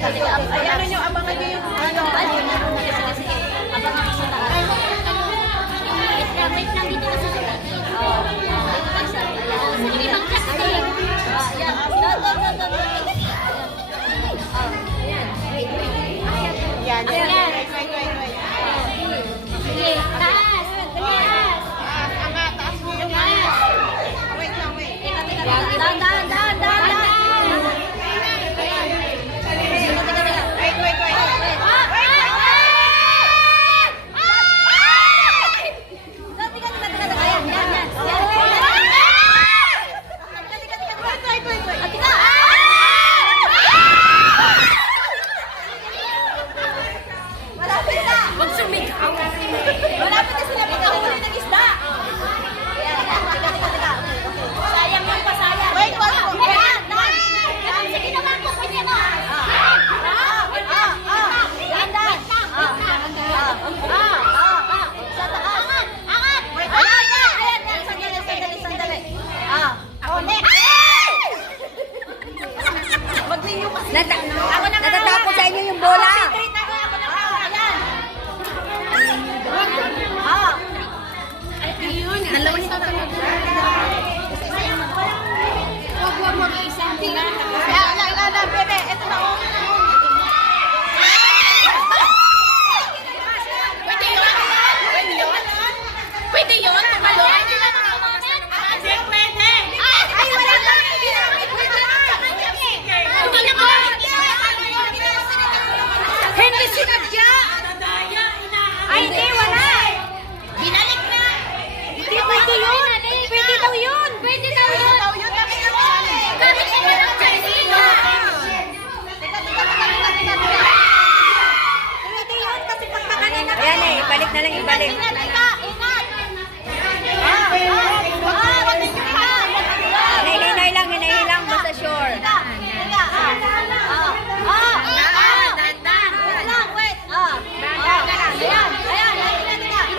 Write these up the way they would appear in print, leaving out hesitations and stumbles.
Ayan nyo, abangan nyo yung ano. Sige. Abangan ko sa taas. Wait lang dito kasi sa taas. Dito lang sa. Sige, bangkas kasi. Ayan. Yan. Sige, taas. Taas. Angat, taas mo yung wait lang, wait. Dahan. Wait. Malapit na sila makahuli ng isda. Sayang yung pasayang. Wait. Sige naman po, pwede mo. Natatakot sa inyo yung bola. Huwag mo isang Bebe, ito na. Pwede yun? Tumalon? Pwede. Ay, wala na. Hindi na ko. Hindi sinadya. Ay, hindi, wala. Binalik na. Hindi pwede yun. Pwede daw yun. Pwede daw yun. Gamit ka na ng Chelsea. Pwede yun kasi pagkakanin na. Ayan eh, ibalik na lang, ibalik. Ingat. Hinahinay lang, basta sure.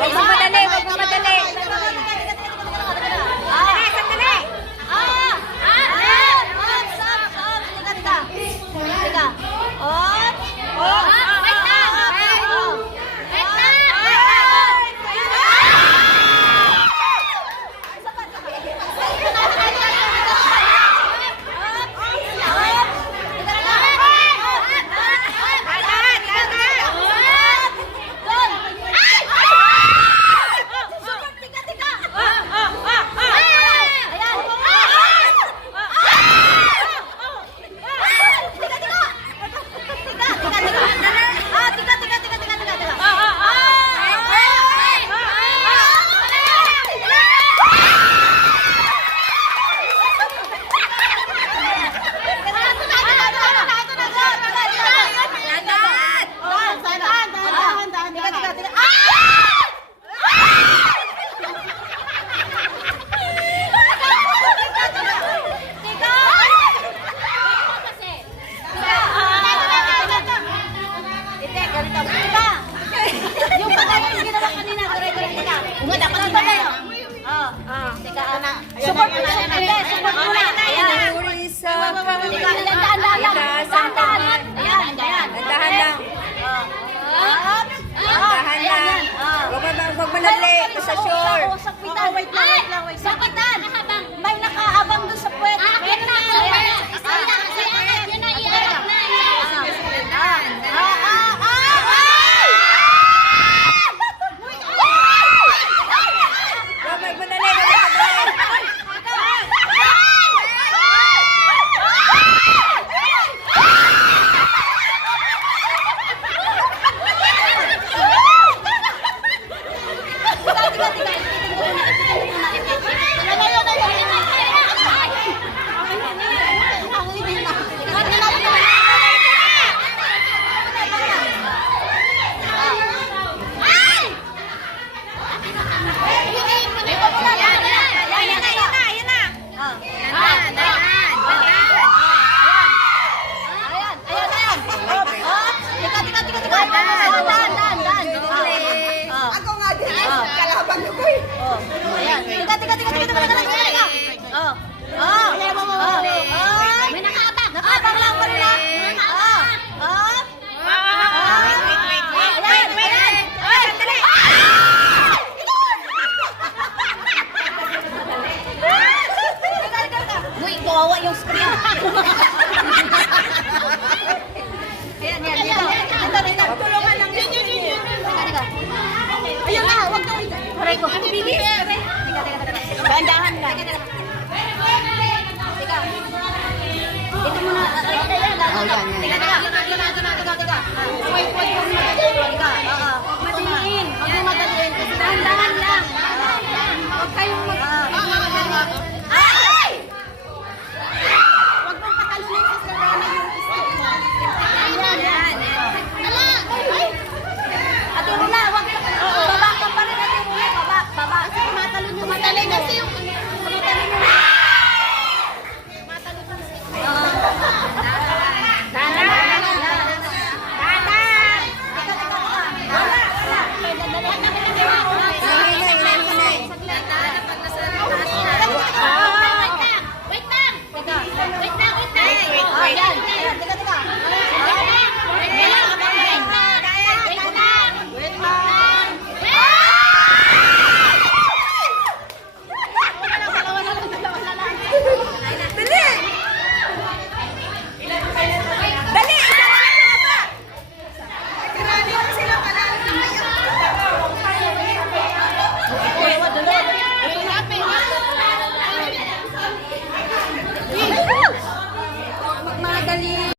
Huwag mo madali. Sandali. Huwag madali, basta sure. Wait lang. Sakitan! May nakaabang doon sa puwet. Aakit na! Yun na, iarap na! Huwag madali. makuha yung screen. Ayan, dito. Dito. Tulungan lang yung screen. Teka. Ayun na, huwag ka. Aray ko. Bilis. Teka. Dahan-dahan lang. Teka. Dito muna. Oh, yan. Teka. Wait, huwag mo madaliin. Madaliin. Huwag mo madaliin. Dahan-dahan lang. Huwag kayong Ay! Huwag mong patalunin sa sarami yung stick mo. Ayan. Ala! Ay! Ate Rula, huwag ka. Baba ka pa rin, Ate Rula. Baba. Kasi matalon yung madali kasi yung matalon yung